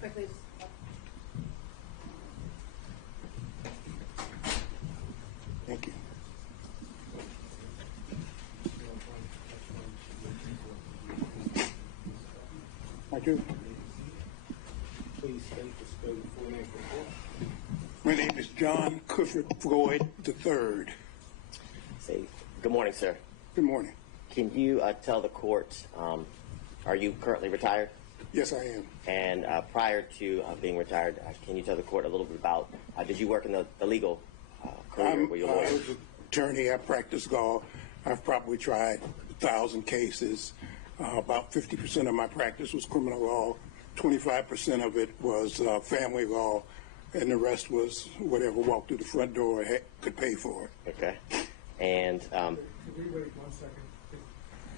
quickly. Thank you. I do. Please state the spelling full name for the court. My name is John Clifford Floyd III. Say, good morning, sir. Good morning. Can you tell the court, are you currently retired? Yes, I am. And prior to being retired, can you tell the court a little bit about, did you work in the legal career? Were you a lawyer? I was an attorney. I practiced law. I've probably tried 1,000 cases. About 50% of my practice was criminal law. 25% of it was family law, and the rest was whatever walked through the front door could pay for it. Okay. And Could we wait 1 second?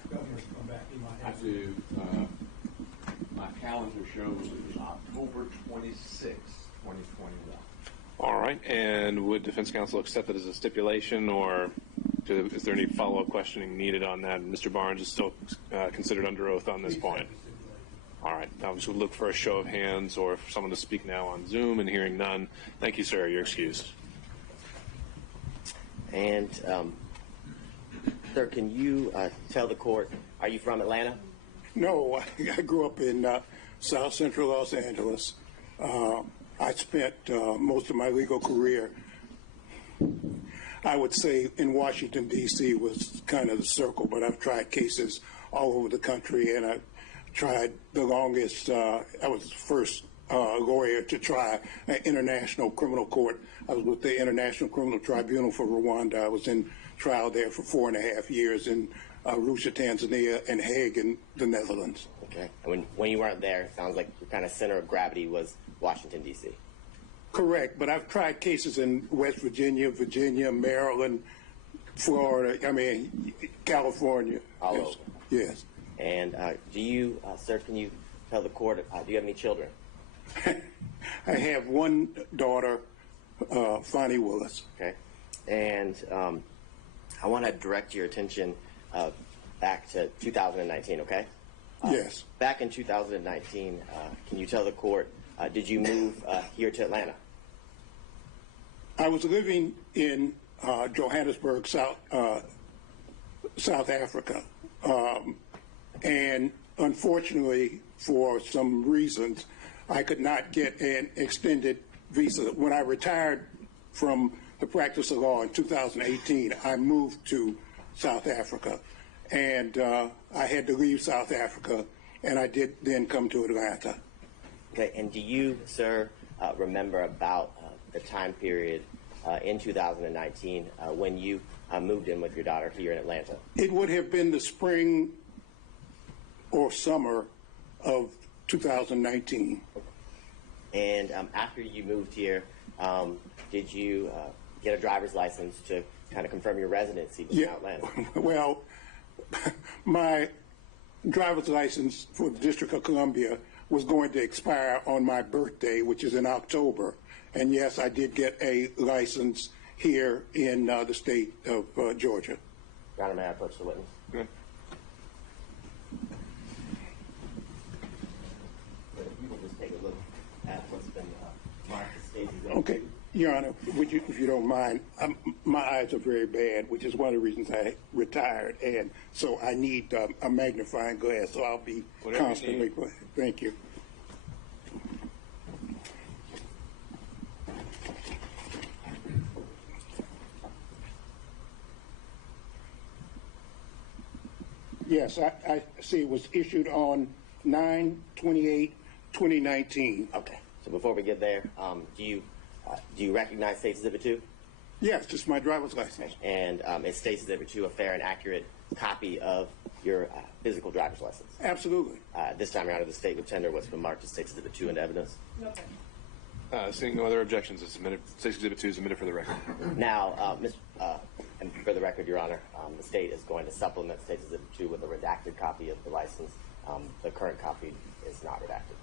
The governor's come back. He might I have do. My calendar shows October 26, 2021. All right. And would defense counsel accept it as a stipulation, or is there any follow-up questioning needed on that? Mr. Barnes is still considered under oath on this point. All right. Now, we look for a show of hands or for someone to speak now on Zoom, and hearing none. Thank you, sir. You're excused. And, sir, can you tell the court, are you from Atlanta? No, I grew up in South Central Los Angeles. I spent most of my legal career, I would say, in Washington, D.C. was kind of the circle, but I've tried cases all over the country, and I tried the longest. I was the first lawyer to try an international criminal court. I was with the International Criminal Tribunal for Rwanda. I was in trial there for 4.5 years in Arusha, Tanzania, and Hague in the Netherlands. Okay. And when you weren't there, it sounds like your kind of center of gravity was Washington, D.C. Correct, but I've tried cases in West Virginia, Maryland, Florida, California. All yes. over. Yes. And do you, sir, can you tell the court, do you have any children? I have one daughter, Fani Willis. Okay. And I want to direct your attention back to 2019, okay? Yes. Back in 2019, can you tell the court, did you move here to Atlanta? I was living in Johannesburg, South Africa, and unfortunately, for some reasons, I could not get an extended visa. When I retired from the practice of law in 2018, I moved to South Africa, and I had to leave South Africa, and I did then come to Atlanta. Okay, and do you, sir, remember about the time period in 2019 when you moved in with your daughter here in Atlanta? It would have been the spring or summer of 2019. And after you moved here, did you get a driver's license to kind of confirm your residency in Atlanta? Well, my driver's license for the District of Columbia was going to expire on my birthday, which is in October. And yes, I did get a license here in the state of Georgia. Your Honor, may I approach the witness? Good. You can just take a look at what's been marked as stages. Okay, Your Honor, would you, if you don't mind, my eyes are very bad, which is one of the reasons I retired, and so I need a magnifying glass, so I'll be constantly. Thank you. Yes, I see it was issued on 9/28/2019. Okay. So before we get there, do you recognize State's Exhibit 2? Yes, just my driver's license. And is State's Exhibit 2 a fair and accurate copy of your physical driver's license? Absolutely. This time, Your Honor, the State would tender what's been marked as State's Exhibit 2 into evidence. Okay. Seeing no other objections, it's submitted. State's Exhibit 2 is submitted for the record. Now, and for the record, Your Honor, the State is going to supplement State's Exhibit 2 with a redacted copy of the license. The current copy is not redacted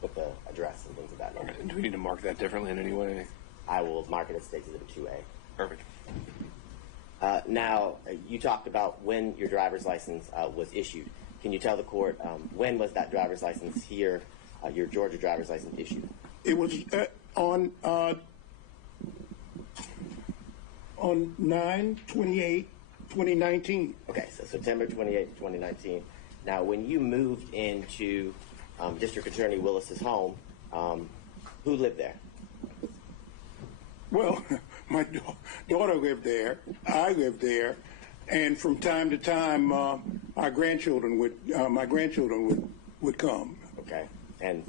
with the address and things of that nature. Okay. Do we need to mark that differently in any way? I will mark it as State's Exhibit 2A. Perfect. Now, you talked about when your driver's license was issued. Can you tell the court when was that driver's license here your Georgia driver's license issued? It was on 9/28/2019. Okay, so September 28, 2019. Now, when you moved into District Attorney Willis's home, who lived there? Well, my daughter lived there. I lived there, and from time to time, my grandchildren would come. Okay, and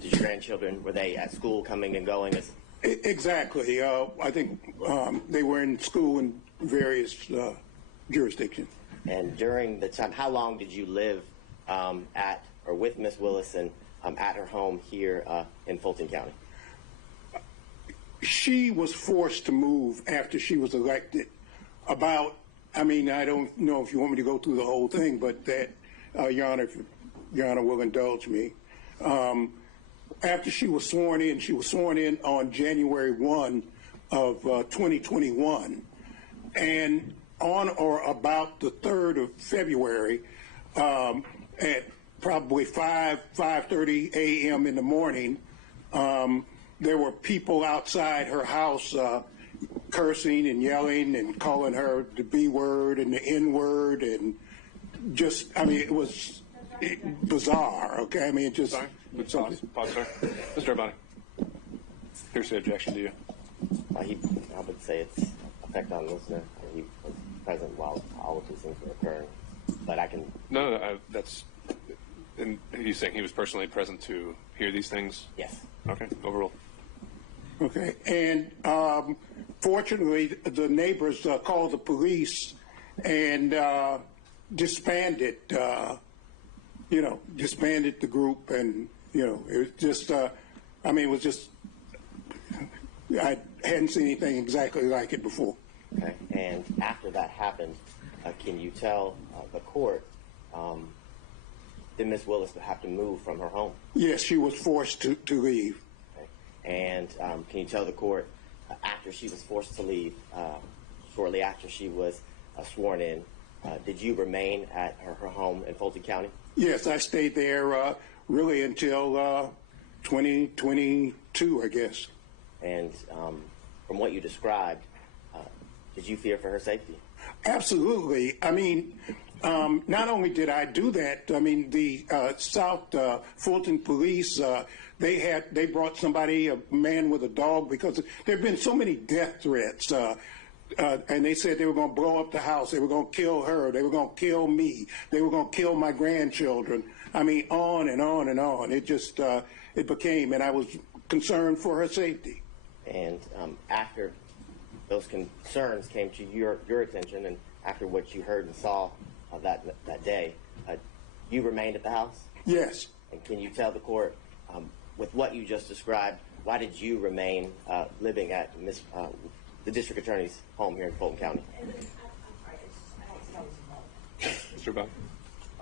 did your grandchildren, were they at school coming and going? Exactly. I think they were in school in various jurisdictions. And during the time, how long did you live at or with Miss Willis and at her home here in Fulton County? She was forced to move after she was elected. I don't know if you want me to go through the whole thing, but that, Your Honor, if Your Honor will indulge me. After she was sworn in on January 1 of 2021, and on or about the 3rd of February, at probably 5:30 a.m. in the morning, there were people outside her house cursing and yelling and calling her the B word and the N word, and it was bizarre. Okay, Sorry. Pause, sir. Mr. Urbani, here's the objection to you. I would say it's effect on listener. He was present while all of these things were occurring, but I can. No, that's. And he's saying he was personally present to hear these things? Yes. Okay, overruled. Okay, and fortunately, the neighbors called the police and disbanded the group, and it was just, I hadn't seen anything exactly like it before. Okay, and after that happened, can you tell the court? Did Miss Willis have to move from her home? Yes, she was forced to leave. Okay. And can you tell the court, after she was forced to leave, shortly after she was sworn in, did you remain at her home in Fulton County? Yes, I stayed there really until 2022, I guess. And from what you described, did you fear for her safety? Absolutely. Not only did I do that, the South Fulton police, they brought a man with a dog, because there have been so many death threats, and they said they were going to blow up the house, they were going to kill her, they were going to kill me, they were going to kill my grandchildren. On and on and on. It just, it became, and I was concerned for her safety. And after those concerns came to your attention, and after what you heard and saw that day, you remained at the house? Yes. And can you tell the court, with what you just described, why did you remain living at the district attorney's home here in Fulton County? Mr. Bob?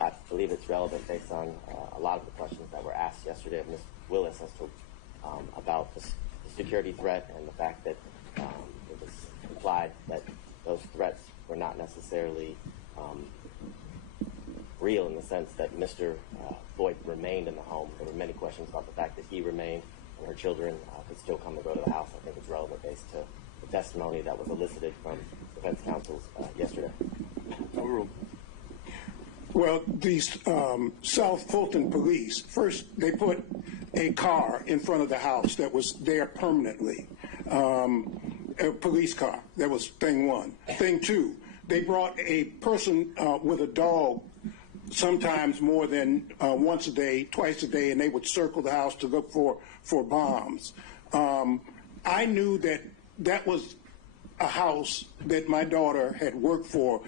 I believe it's relevant based on a lot of the questions that were asked yesterday of Ms. Willis as to about the security threat, and the fact that it was implied that those threats were not necessarily real, in the sense that Mr. Floyd remained in the home. There were many questions about the fact that he remained and her children could still come and go to the house. I think it's relevant based to the testimony that was elicited from defense counsels yesterday. Overruled. Well, these South Fulton police, first they put a car in front of the house that was there permanently, a police car. That was thing one. Thing two, they brought a person with a dog, sometimes more than once a day, twice a day, and they would circle the house to look for bombs. I knew that was a house that my daughter had worked for.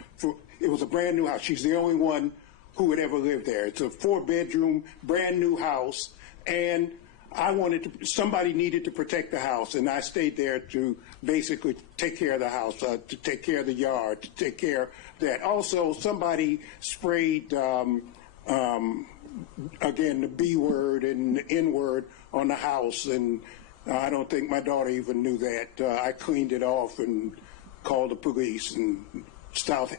It was a brand new house. She's the only one who had ever lived there. It's a 4-bedroom, brand new house, and somebody needed to protect the house, and I stayed there to basically take care of the house, to take care of the yard, to take care of that. Also, somebody sprayed, again, the B word and the N word on the house, and I don't think my daughter even knew that. I cleaned it off and called the police, and South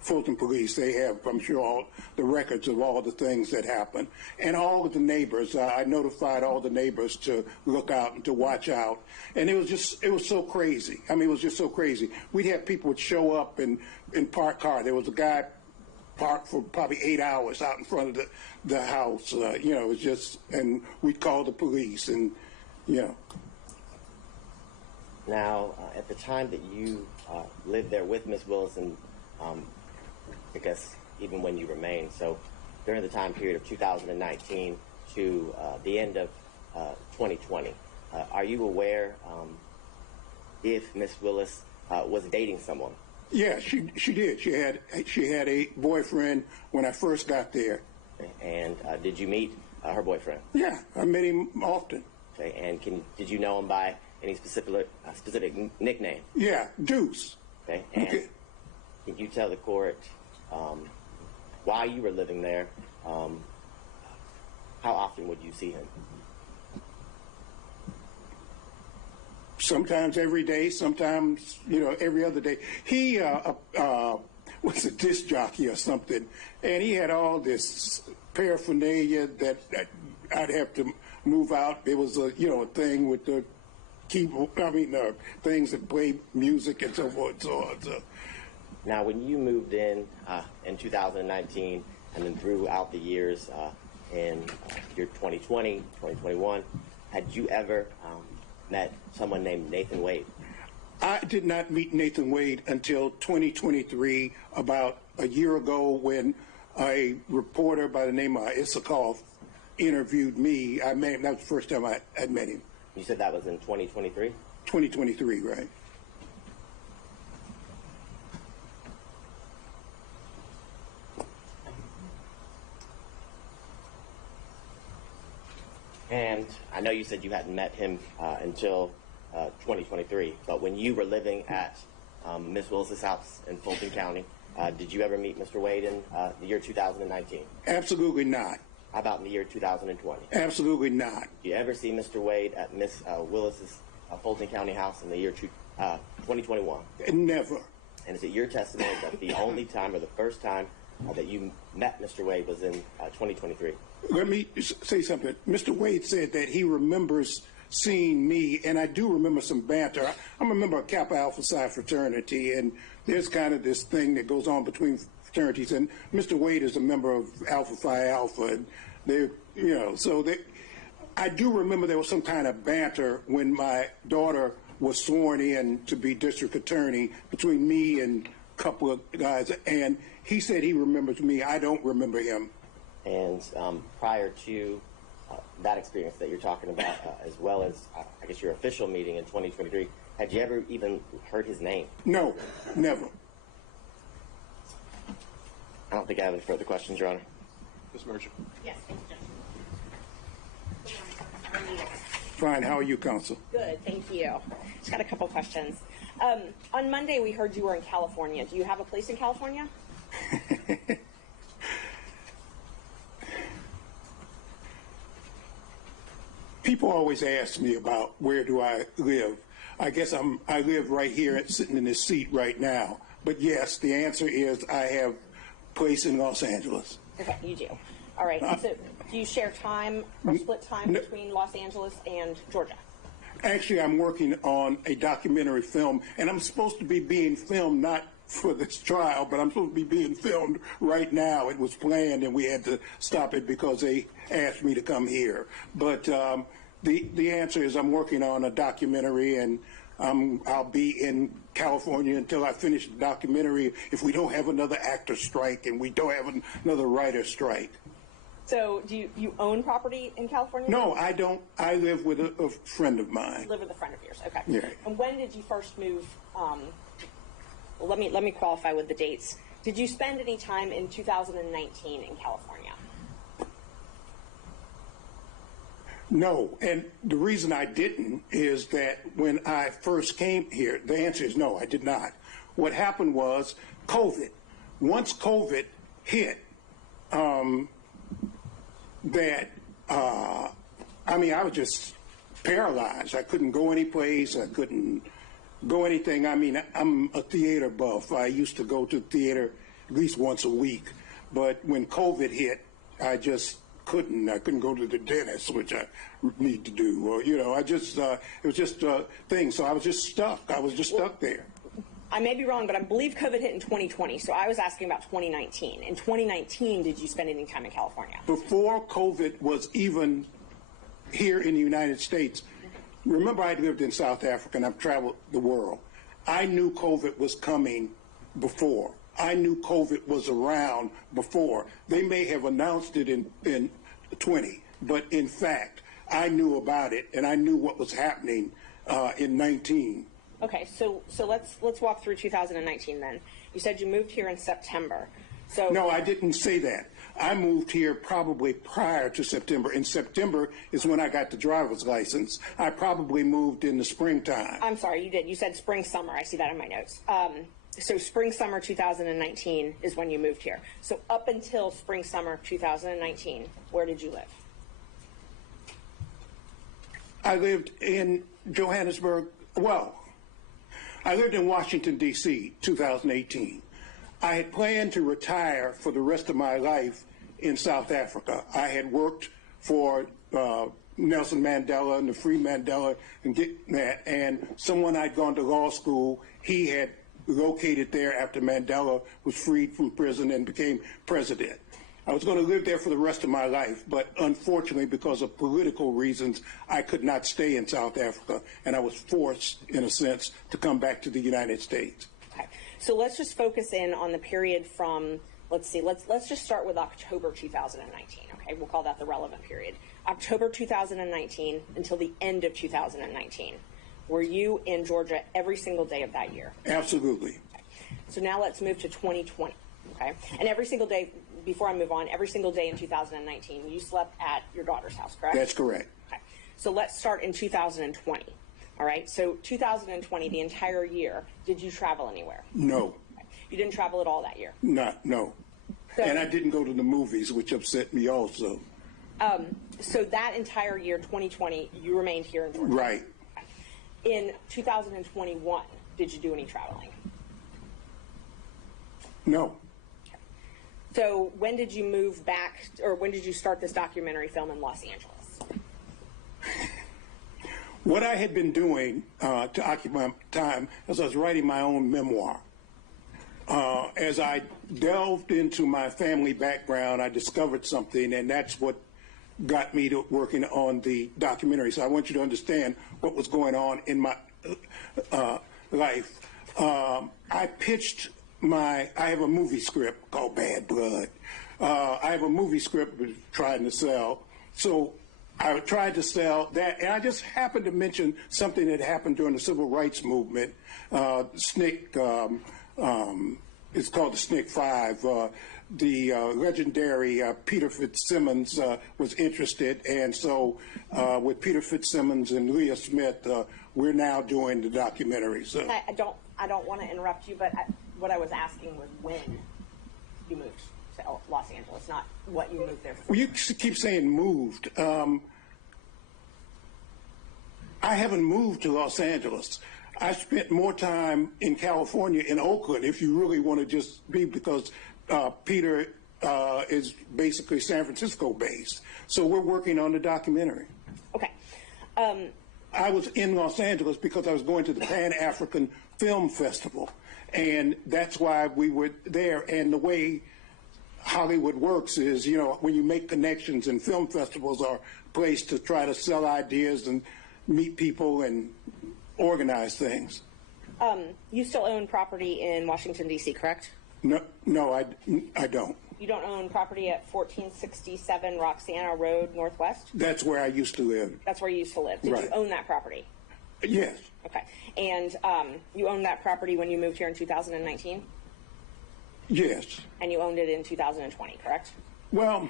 Fulton Police. They have, I'm sure, all the records of all the things that happened. And all of the neighbors, I notified all the neighbors to look out and to watch out. And it was so crazy. I mean, it was just so crazy. We'd have people would show up and park car. There was a guy parked for probably 8 hours out in front of the house. You know, it was just, and we'd call the police and, you know. Now, at the time that you lived there with Miss Willis, and I guess even when you remained, so during the time period of 2019 to the end of 2020, are you aware if Miss Willis was dating someone? Yeah, she did. She had a boyfriend when I first got there. And did you meet her boyfriend? Yeah, I met him often. Okay, and did you know him by any specific nickname? Yeah, Deuce. Okay, and can you tell the court why you were living there? How often would you see him? Sometimes every day, sometimes, you know, every other day. He was a disc jockey or something, and he had all this paraphernalia that I'd have to move out. There was a, you know, a thing with the keyboard, things that play music and so forth and so on. So. Now, when you moved in 2019 and then throughout the years in year 2020, 2021, had you ever met someone named Nathan Wade? I did not meet Nathan Wade until 2023, about a year ago, when a reporter by the name of Issakoff interviewed me. I met him. That was the first time I met him. You said that was in 2023? 2023, right. And I know you said you hadn't met him until 2023, but when you were living at Miss Willis's house in Fulton County, did you ever meet Mr. Wade in the year 2019? Absolutely not. How about in the year 2020? Absolutely not. Did you ever see Mr. Wade at Miss Willis's Fulton County house in the year 2021? Never. And is it your testimony that the only time or the first time that you met Mr. Wade was in 2023? Let me say something. Mr. Wade said that he remembers seeing me, and I do remember some banter. I'm a member of Kappa Alpha Psi fraternity, and there's kind of this thing that goes on between fraternities, and Mr. Wade is a member of Alpha Phi Alpha, and they, you know, so I do remember there was some kind of banter when my daughter was sworn in to be district attorney between me and a couple of guys, and he said he remembers me. I don't remember him. And prior to that experience that you're talking about, as well as, I guess, your official meeting in 2023, had you ever even heard his name? No, never. I don't think I have any further questions, Your Honor. Ms. Merchant. Yes, thank you, Judge. How are you? Fine. How are you, counsel? Good, thank you. Just got a couple questions. On Monday, we heard you were in California. Do you have a place in California? People always ask me about where do I live. I guess I live right here, sitting in this seat right now. But yes, the answer is I have a place in Los Angeles. Okay, you do. All right. So do you share time or split time between Los Angeles and Georgia? Actually, I'm working on a documentary film, and I'm supposed to be being filmed not for this trial, but I'm supposed to be being filmed right now. It was planned, and we had to stop it because they asked me to come here. But the answer is I'm working on a documentary, and I'll be in California until I finish the documentary if we don't have another actor strike and we don't have another writer strike. So do you own property in California? No, I don't. I live with a friend of mine. You live with a friend of yours. Okay. Yeah. And when did you first move? Well, let me qualify with the dates. Did you spend any time in 2019 in California? No, and the reason I didn't is that when I first came here, the answer is no, I did not. What happened was COVID. Once COVID hit, I was just paralyzed. I couldn't go anyplace. I couldn't go anything. I mean, I'm a theater buff. I used to go to theater at least once a week, but when COVID hit, I just couldn't. I couldn't go to the dentist, which I need to do. Or, you know, I just, it was just a thing. So I was just stuck. I was just stuck there. I may be wrong, but I believe COVID hit in 2020, so I was asking about 2019. In 2019, did you spend any time in California? Before COVID was even here in the United States, remember I lived in South Africa and I've traveled the world. I knew COVID was coming before. I knew COVID was around before. They may have announced it in 20, but in fact, I knew about it and I knew what was happening in 19. Okay, so let's walk through 2019 then. You said you moved here in September. So no, I didn't say that. I moved here probably prior to September. In September is when I got the driver's license. I probably moved in the springtime. I'm sorry, you did. You said spring, summer. I see that in my notes. So spring, summer 2019 is when you moved here. So up until spring, summer 2019, where did you live? I lived in Johannesburg. Well, I lived in Washington, D.C., 2018. I had planned to retire for the rest of my life in South Africa. I had worked for Nelson Mandela and the Free Mandela and getting that, and someone I'd gone to law school, he had located there after Mandela was freed from prison and became president. I was going to live there for the rest of my life, but unfortunately, because of political reasons, I could not stay in South Africa, and I was forced, in a sense, to come back to the United States. Okay, so let's just focus in on the period from, let's just start with October 2019, okay? We'll call that the relevant period. October 2019 until the end of 2019. Were you in Georgia every single day of that year? Absolutely. Okay. So now let's move to 2020, okay? And every single day, before I move on, every single day in 2019, you slept at your daughter's house, correct? That's correct. Okay. So let's start in 2020, all right? So 2020, the entire year, did you travel anywhere? No. Okay. You didn't travel at all that year? No. So, and I didn't go to the movies, which upset me also. So that entire year, 2020, you remained here in Georgia? Right. Okay. In 2021, did you do any traveling? No. So when did you move back, or when did you start this documentary film in Los Angeles? What I had been doing to occupy time as I was writing my own memoir. As I delved into my family background, I discovered something, and that's what got me to working on the documentary. So I want you to understand what was going on in my life. I pitched I have a movie script called Bad Blood. I have a movie script we're trying to sell. So I tried to sell that, and I just happened to mention something that happened during the civil rights movement. SNCC, it's called the SNCC 5. The legendary Peter Fitzsimmons was interested, and so with Peter Fitzsimmons and Leah Smith, we're now doing the documentary. So I don't want to interrupt you, but what I was asking was when you moved to Los Angeles, not what you moved there for. Well, you keep saying moved. I haven't moved to Los Angeles. I spent more time in California, in Oakland, if you really want to just be, because Peter is basically San Francisco based. So we're working on the documentary. Okay. I was in Los Angeles because I was going to the Pan-African Film Festival, and that's why we were there. And the way Hollywood works is, you know, when you make connections, and film festivals are a place to try to sell ideas and meet people and organize things. You still own property in Washington, D.C., correct? No, I don't. You don't own property at 1467 Roxana Road Northwest? That's where I used to live. That's where you used to live. Did Right. you own that property? Yes. Okay. And you owned that property when you moved here in 2019? Yes. And you owned it in 2020, correct? Well,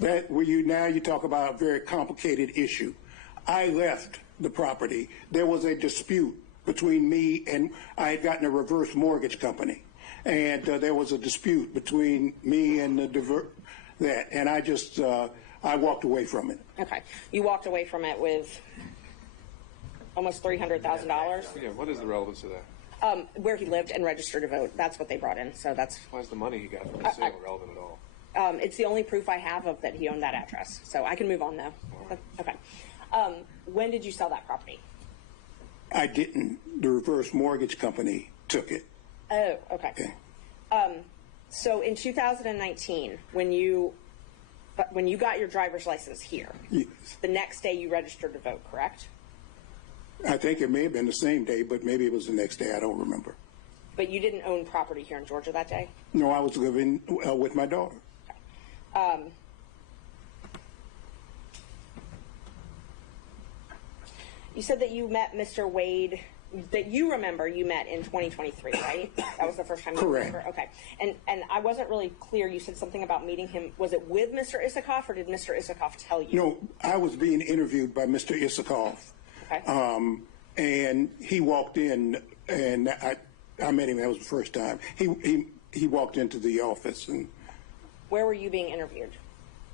now you talk about a very complicated issue. I left the property. There was a dispute between me, and I had gotten a reverse mortgage company, and there was a dispute between me and that, and I just I walked away from it. Okay. You walked away from it with almost $300,000. Yeah, what is the relevance of that? Where he lived and registered to vote. That's what they brought in. So that's Why is the money he got from the sale relevant at all? it's the only proof I have of that he owned that address. So I can move on though. Okay. When did you sell that property? I didn't. The reverse mortgage company took it. Oh, okay. Okay. So in 2019, when you got your driver's license here, Yes. the next day you registered to vote, correct? I think it may have been the same day, but maybe it was the next day. I don't remember. But you didn't own property here in Georgia that day? No, I was living with my daughter. You said that you met Mr. Wade, that you remember you met in 2023, right? That was the first time you Correct. remember? Okay. And I wasn't really clear. You said something about meeting him. Was it with Mr. Isikoff, or did Mr. Isikoff tell you? No, I was being interviewed by Mr. Isikoff. Okay. And he walked in, and I met him. That was the first time. He walked into the office and Where were you being interviewed?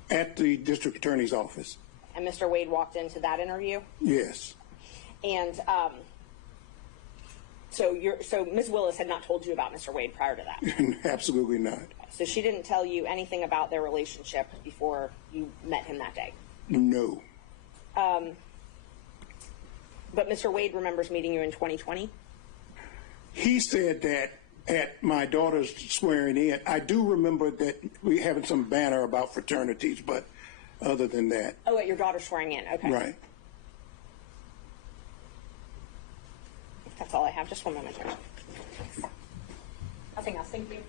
at the district attorney's office. And Mr. Wade walked into that interview? Yes. And so Ms. Willis had not told you about Mr. Wade prior to that? Absolutely not. So she didn't tell you anything about their relationship before you met him that day? No. But Mr. Wade remembers meeting you in 2020? He said that at my daughter's swearing in. I do remember that we having some banner about fraternities, but other than that. Oh, at your daughter's swearing in. Okay. Right. That's all I have. Just one moment. Nothing else. Thank you.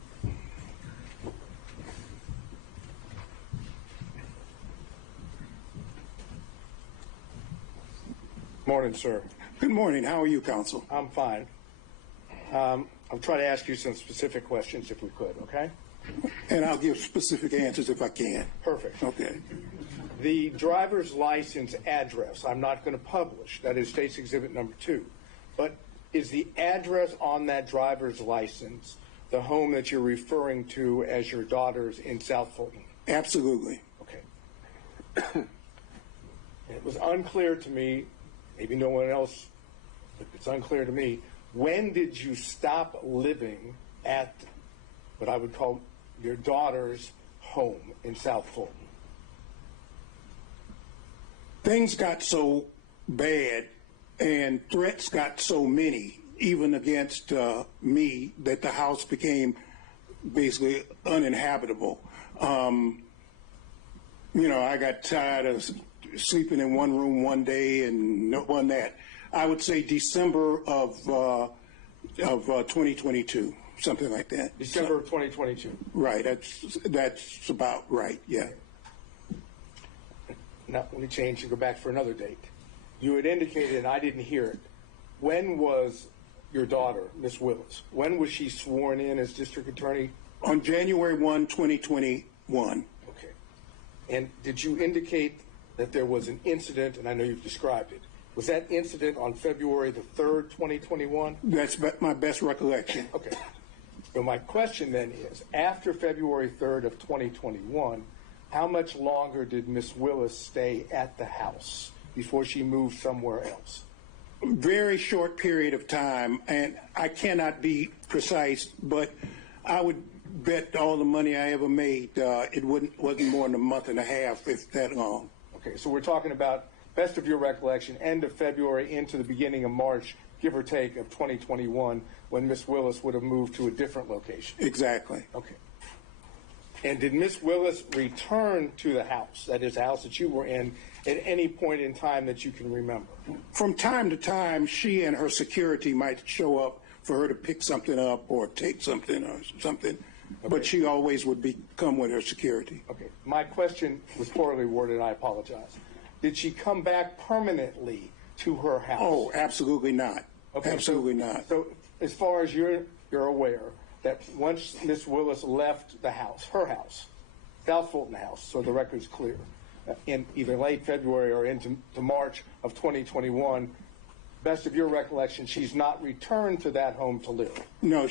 Morning, sir. Good morning. How are you, counsel? I'm fine. I'll try to ask you some specific questions if we could, okay? And I'll give specific answers if I can. Perfect. Okay. The driver's license address, I'm not going to publish. That is State's Exhibit Number 2. But is the address on that driver's license the home that you're referring to as your daughter's in South Fulton? Absolutely. Okay. It was unclear to me, maybe no one else, but it's unclear to me, when did you stop living at what I would call your daughter's home in South Fulton? Things got so bad and threats got so many, even against me, that the house became basically uninhabitable. I got tired of sleeping in one room one day and one that. I would say December of 2022, something like that. December of 2022. Right. That's about right. Yeah. Now, let me change and go back for another date. You had indicated, and I didn't hear it, when was your daughter, Miss Willis, when was she sworn in as district attorney? On January 1, 2021. Okay. And did you indicate that there was an incident, and I know you've described it, was that incident on February the 3rd, 2021? That's my best recollection. Okay. So my question then is, after February 3rd of 2021, how much longer did Miss Willis stay at the house before she moved somewhere else? Very short period of time, and I cannot be precise, but I would bet all the money I ever made, it wasn't more than a month and a half, if that long. Okay, so we're talking about, best of your recollection, end of February into the beginning of March, give or take, of 2021, when Miss Willis would have moved to a different location. Exactly. Okay. And did Miss Willis return to the house, that is, the house that you were in, at any point in time that you can remember? From time to time, she and her security might show up for her to pick something up or take something or something, but she always would come with her security. Okay. My question was poorly worded, I apologize. Did she come back permanently to her house? Oh, absolutely not. Okay, absolutely not. So as far as you're aware, that once Miss Willis left the house, her house, South Fulton House, so the record's clear, in either late February or into March of 2021, best of your recollection, she's not returned to that home to live. No,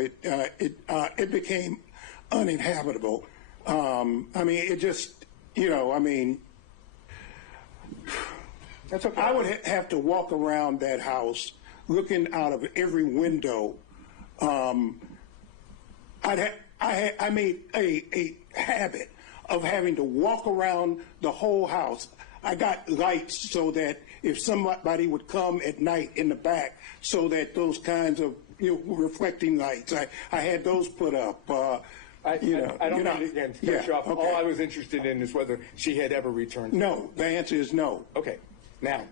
it became uninhabitable. That's okay. I would have to walk around that house looking out of every window. I made a habit of having to walk around the whole house. I got lights so that if somebody would come at night in the back, so that those kinds of reflecting lights, I had those put up. I don't mean to cut you off. Okay. All I was interested in is whether she had ever returned. No, the answer is no. Okay. Now,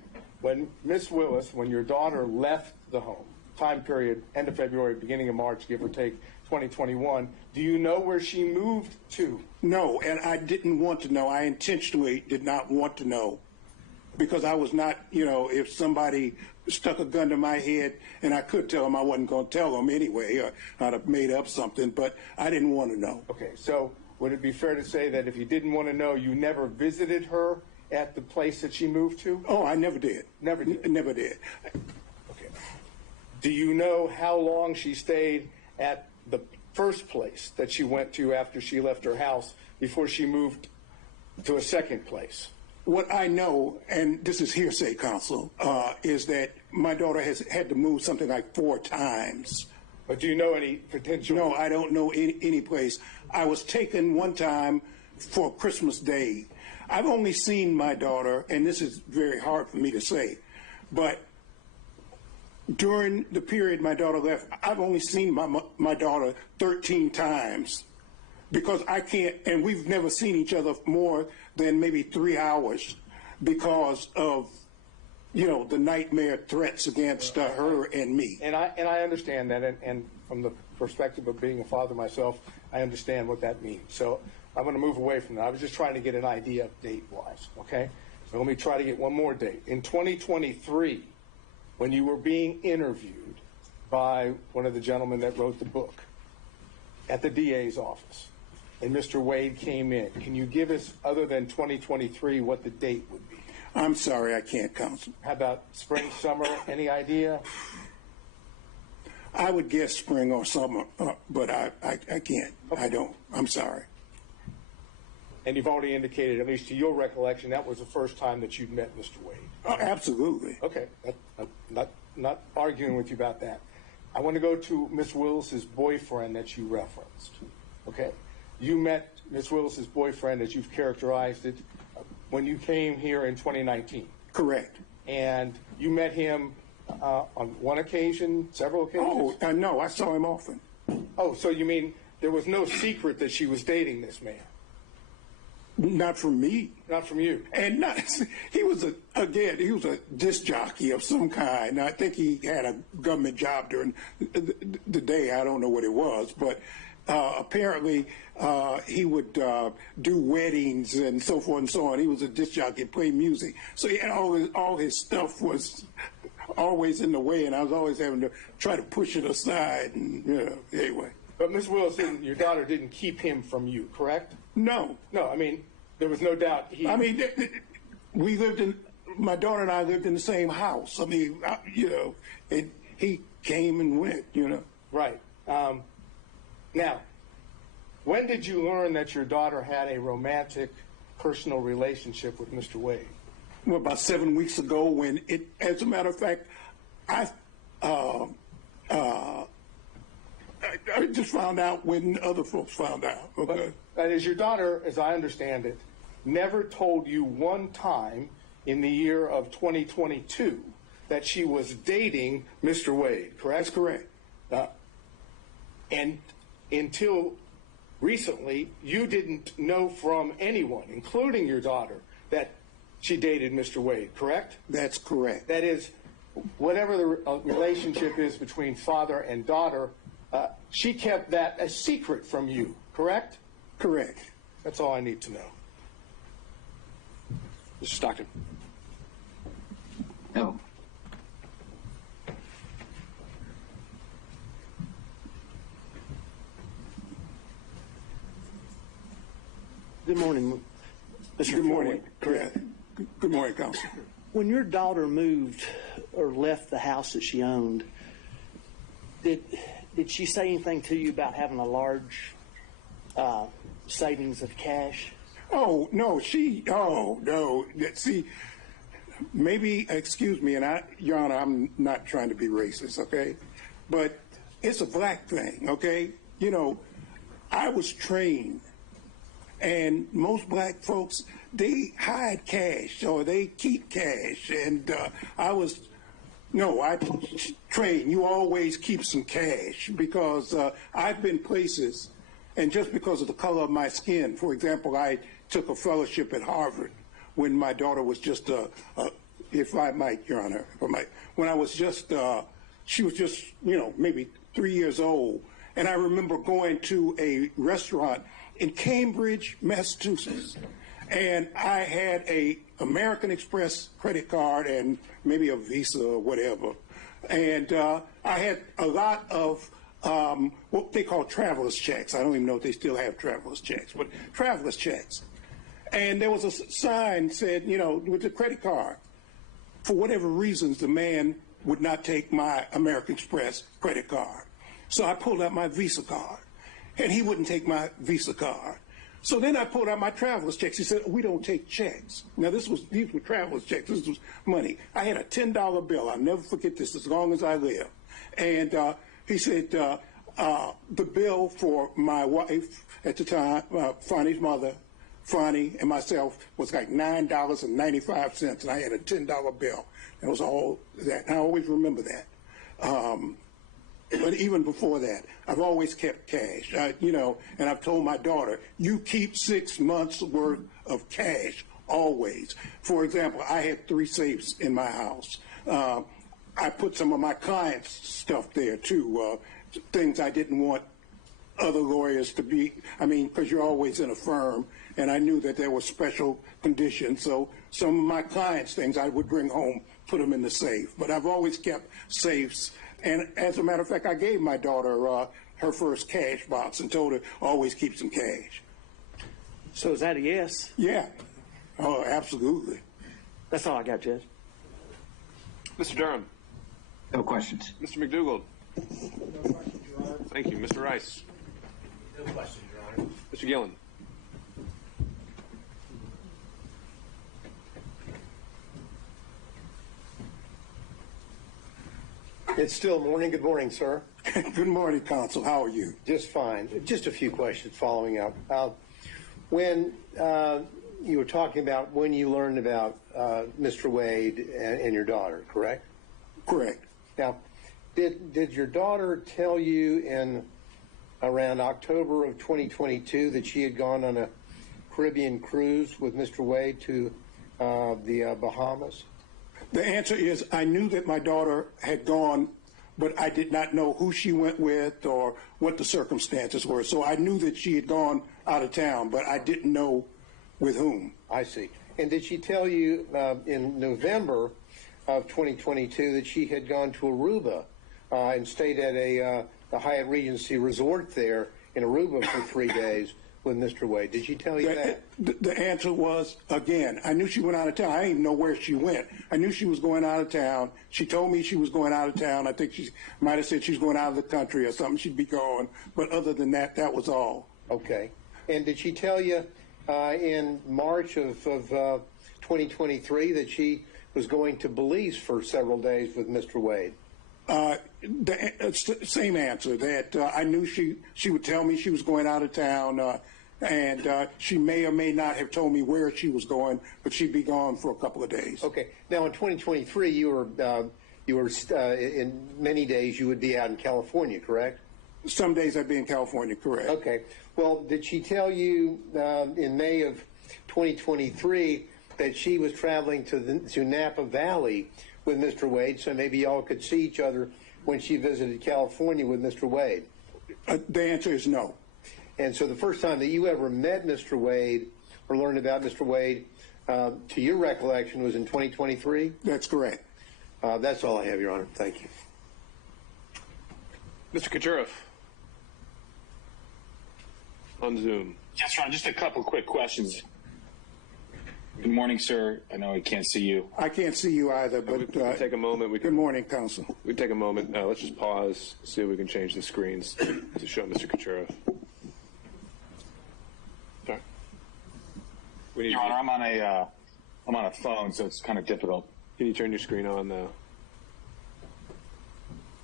when Miss Willis, when your daughter left the home, time period, end of February, beginning of March, give or take, 2021, do you know where she moved to? No, and I didn't want to know. I intentionally did not want to know, because I was not, if somebody stuck a gun to my head, and I could tell them, I wasn't going to tell them anyway, or I'd have made up something, but I didn't want to know. Okay, so would it be fair to say that if you didn't want to know, you never visited her at the place that she moved to? Oh, I never did. Never did? Never did. Okay. Do you know how long she stayed at the first place that she went to after she left her house before she moved to a second place? What I know, and this is hearsay, counsel, is that my daughter has had to move something like 4 times. But do you know any potential? No, I don't know any place. I was taken one time for Christmas Day. I've only seen my daughter, and this is very hard for me to say, but during the period my daughter left, I've only seen my daughter 13 times, because I can't, and we've never seen each other more than maybe 3 hours because of, the nightmare threats against her and me. And I understand that, and from the perspective of being a father myself, I understand what that means. So I'm going to move away from that. I was just trying to get an idea date-wise, okay? So let me try to get one more date. In 2023, when you were being interviewed by one of the gentlemen that wrote the book at the DA's office, and Mr. Wade came in, can you give us, other than 2023, what the date would be? I'm sorry, I can't, counsel. How about spring, summer, any idea? I would guess spring or summer, but I can't. Okay. I don't. I'm sorry. And you've already indicated, at least to your recollection, that was the first time that you'd met Mr. Wade. Oh, absolutely. Okay. Not arguing with you about that. I want to go to Miss Willis's boyfriend that you referenced. Okay. You met Miss Willis's boyfriend, as you've characterized it, when you came here in 2019. Correct. And you met him on one occasion, several occasions? Oh, no, I saw him often. Oh, so you mean there was no secret that she was dating this man? Not from me. Not from you. And he was a disc jockey of some kind. I think he had a government job during the day. I don't know what it was, but apparently he would do weddings and so forth and so on. He was a disc jockey, play music. So he had all his stuff was always in the way, and I was always having to try to push it aside. And anyway. But Ms. Willis, your daughter didn't keep him from you, correct? No. No, I mean, there was no doubt he... I mean, we lived in, my daughter and I lived in the same house. I mean, he came and went, Right. Now, when did you learn that your daughter had a romantic, personal relationship with Mr. Wade? Well, about 7 weeks ago, when as a matter of fact, I just found out when other folks found out. Okay. But as your daughter, as I understand it, never told you one time in the year of 2022 that she was dating Mr. Wade, correct? That's correct. And until recently, you didn't know from anyone, including your daughter, that she dated Mr. Wade, correct? That's correct. That is, whatever the relationship is between father and daughter, she kept that a secret from you, correct? Correct. That's all I need to know. Mr. Stockton. No. Good morning, Mr. Good morning. Floyd. Good morning, Counsel. When your daughter moved or left the house that she owned, did she say anything to you about having a large savings of cash? Oh, no, no. See, maybe, excuse me, and Your Honor, I'm not trying to be racist, okay? But it's a black thing, okay? You know, I was trained, and most black folks, they hide cash or they keep cash, and I trained, you always keep some cash, because I've been places, and just because of the color of my skin, for example, I took a fellowship at Harvard when my daughter was just, if I might, Your Honor, when I was just, she was just, you know, maybe 3 years old. And I remember going to a restaurant in Cambridge, Massachusetts, and I had a American Express credit card and maybe a Visa or whatever. And I had a lot of what they call traveler's checks. I don't even know if they still have traveler's checks, but traveler's checks. And there was a sign said, you know, with the credit card. For whatever reasons, the man would not take my American Express credit card. So I pulled out my Visa card, and he wouldn't take my Visa card. So then I pulled out my traveler's checks. He said, we don't take checks. Now, these were traveler's checks. This was money. I had a $10 bill. I'll never forget this as long as I live. And he said, the bill for my wife at the time, Fani's mother, Fani, and myself was like $9.95, and I had a $10 bill. That was all that. And I always remember that. But even before that, I've always kept cash, you know, and I've told my daughter, you keep 6 months worth of cash always. For example, I had 3 safes in my house. I put some of my clients' stuff there too, things I didn't want other lawyers to be, I mean, because you're always in a firm, and I knew that there were special conditions, so some of my clients' things I would bring home, put them in the safe. But I've always kept safes. And as a matter of fact, I gave my daughter her first cash box and told her, always keep some cash. So is that a yes? Yeah. Oh, absolutely. That's all I got, Judge. Mr. Durham. No questions. Mr. McDougald. No questions, Your Honor. Thank you. Mr. Rice. No questions, Your Honor. Mr. Gillen. It's still morning. Good morning, sir. Good morning, counsel. How are you? Just fine. Just a few questions following up. When you were talking about when you learned about Mr. Wade and your daughter, correct? Correct. Now, did your daughter tell you in around October of 2022 that she had gone on a Caribbean cruise with Mr. Wade to the Bahamas? The answer is I knew that my daughter had gone, but I did not know who she went with or what the circumstances were. So I knew that she had gone out of town, but I didn't know with whom. I see. And did she tell you in November of 2022 that she had gone to Aruba and stayed at the Hyatt Regency Resort there in Aruba for 3 days with Mr. Wade? Did she tell you that? The answer was, again, I knew she went out of town. I didn't even know where she went. I knew she was going out of town. She told me she was going out of town. I think she might have said she was going out of the country or something. She'd be gone. But other than that, that was all. Okay. And did she tell you in March of 2023 that she was going to Belize for several days with Mr. Wade? The same answer, that I knew she would tell me she was going out of town, and she may or may not have told me where she was going, but she'd be gone for a couple of days. Okay. Now, in 2023, you were in many days you would be out in California, correct? Some days I'd be in California, correct. Okay. Well, did she tell you in May of 2023 that she was traveling to Napa Valley with Mr. Wade, so maybe y'all could see each other when she visited California with Mr. Wade? The answer is no. And so the first time that you ever met Mr. Wade or learned about Mr. Wade, to your recollection, was in 2023? That's correct. That's all I have, Your Honor. Thank you. Mr. Kachuroff. On Zoom. Yes, Ron, just a couple quick questions. Good morning, sir. I know I can't see you. I can't see you either, but We can take a moment. Good morning, counsel. We can take a moment. Let's just pause, see if we can change the screens to show Mr. Kachuroff. Sorry. Your Honor, I'm on a I'm on a phone, so it's kind of difficult. Can you turn your screen on, though?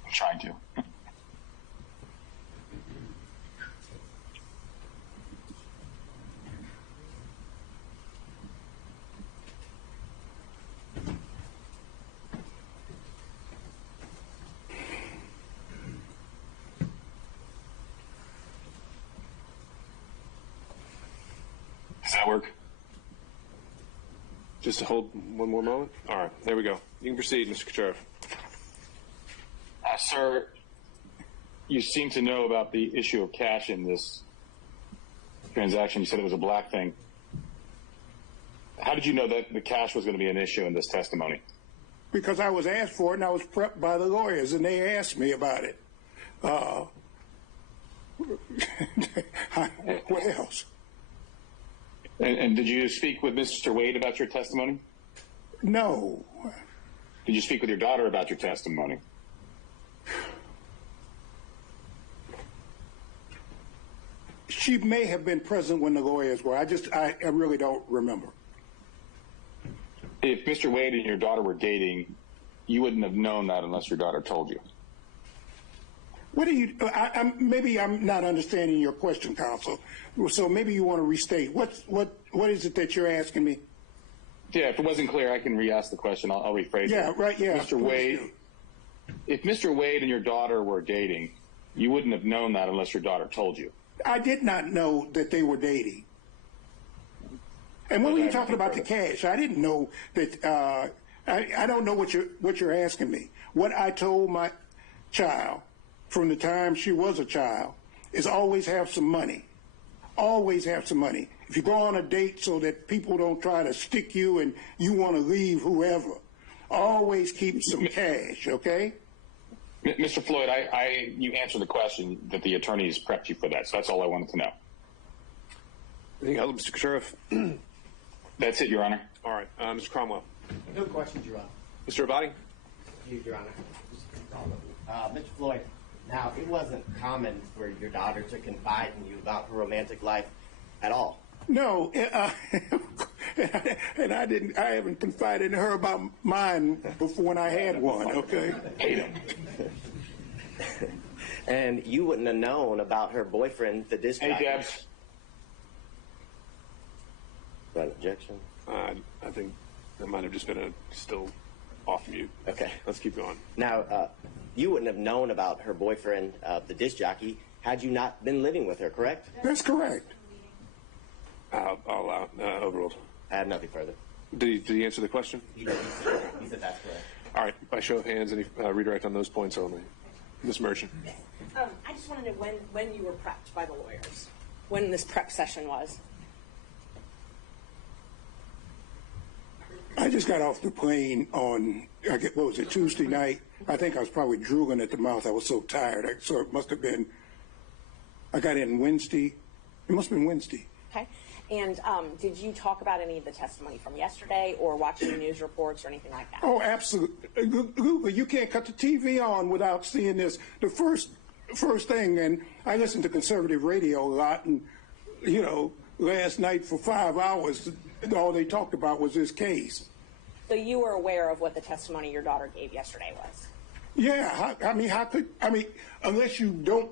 I'm trying to. Does that work? Just hold one more moment. All right, there we go. You can proceed, Mr. Kucherov. Sir, you seem to know about the issue of cash in this transaction. You said it was a black thing. How did you know that the cash was going to be an issue in this testimony? Because I was asked for it, and I was prepped by the lawyers, and they asked me about it. What else? And did you speak with Mr. Wade about your testimony? No. Did you speak with your daughter about your testimony? She may have been present when the lawyers were. I really don't remember. If Mr. Wade and your daughter were dating, you wouldn't have known that unless your daughter told you. What do you? Maybe I'm not understanding your question, counsel. So maybe you want to restate. What is it that you're asking me? Yeah, if it wasn't clear, I can re-ask the question. I'll rephrase it. Yeah, right. Yeah, Mr. Wade. If Mr. Wade and your daughter were dating, you wouldn't have known that unless your daughter told you. I did not know that they were dating. And when were you talking about the cash? I didn't know that. I don't know what you're asking me. What I told my child from the time she was a child is always have some money. Always have some money. If you go on a date so that people don't try to stick you and you want to leave whoever, always keep some cash, okay? Mr. Floyd, you answered the question that the attorneys prepped you for that, so that's all I wanted to know. Anything else, Mr. Kucherov? That's it, Your Honor. All right, Mr. Cromwell. No questions, Your Honor. Mr. Abadi? Your Honor. Mr. Floyd, now, it wasn't common for your daughter to confide in you about her romantic life at all. No, and I haven't confided in her about mine before when I had one, okay? And you wouldn't have known about her boyfriend, the disc jockey. Hey, Debs. That objection? I think that might have just been still off mute. Okay. Let's keep going. Now, you wouldn't have known about her boyfriend, the disc jockey, had you not been living with her, correct? That's correct. I'll allow overruled. I have nothing further. Did he answer the question? He said that's correct. All right. By show of hands, any redirect on those points only. Ms. Merchant. I just want to know when you were prepped by the lawyers, when this prep session was. I just got off the plane on, what was it, Tuesday night? I think I was probably drooling at the mouth. I was so tired. So it must have been, I got in Wednesday. It must have been Wednesday. Okay. And did you talk about any of the testimony from yesterday or watch any news reports or anything like that? Oh, absolutely. You can't cut the TV on without seeing this. The first thing, and I listen to conservative radio a lot, and, you know, last night for 5 hours, all they talked about was this case. So you were aware of what the testimony your daughter gave yesterday was? Yeah. Unless you don't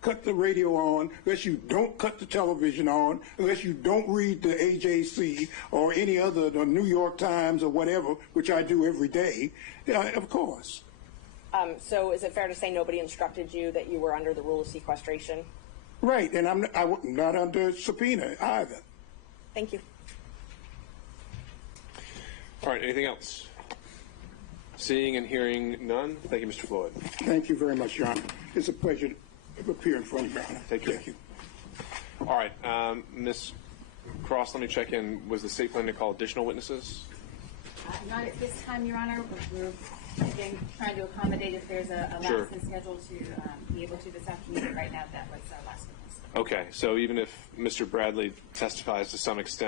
cut the radio on, unless you don't cut the television on, unless you don't read the AJC or any other, the New York Times or whatever, which I do every day, of course. So is it fair to say nobody instructed you that you were under the rule of sequestration? Right, and I'm not under subpoena either. Thank you. All right, anything else? Seeing and hearing none, thank you, Mr. Floyd. Thank you very much, Your Honor. It's a pleasure to appear in front of you, Your Honor. Thank you. All right, Ms. Cross, let me check in. Was the state planning to call additional witnesses? Not at this time, Your Honor. We're again trying to accommodate if there's a last in schedule to be able to this afternoon. But right now, that was last witness. Okay, so even if Mr. Bradley testifies to some extent,